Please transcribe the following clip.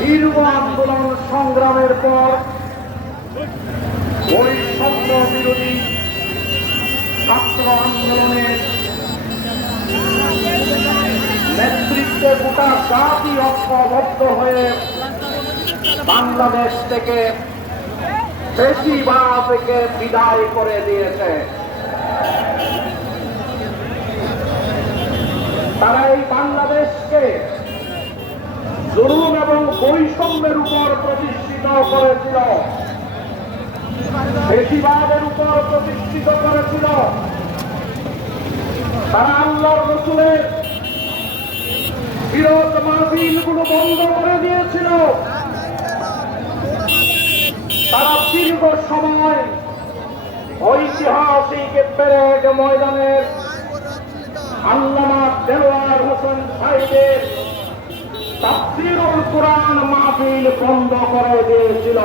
দীর্ঘ আন্দোলন সংগ্রামের পর বৈষম্য বিরোধী ছাত্র আন্দোলনের নেতৃত্বে গোটা জাতি ঐক্যবদ্ধ হয়ে বাংলাদেশ থেকে বেশিবাদকে বিদায় করে দিয়েছে। তারা এই বাংলাদেশকে বৈষম্যের উপর প্রতিষ্ঠিত করেছিল। বেশিবাদের উপর প্রতিষ্ঠিত করেছিল। তারা আল্লাহর রসুলের বিরোধ মাহফিলগুলো বন্ধ করে দিয়েছিল। তারা দীর্ঘ সময় ঐতিহাসিক ময়দানের আল্লামা দেওয়ার হোসেন সাহেবের তাফসিরুল কোরআন মাহফিল বন্ধ করে দিয়েছিল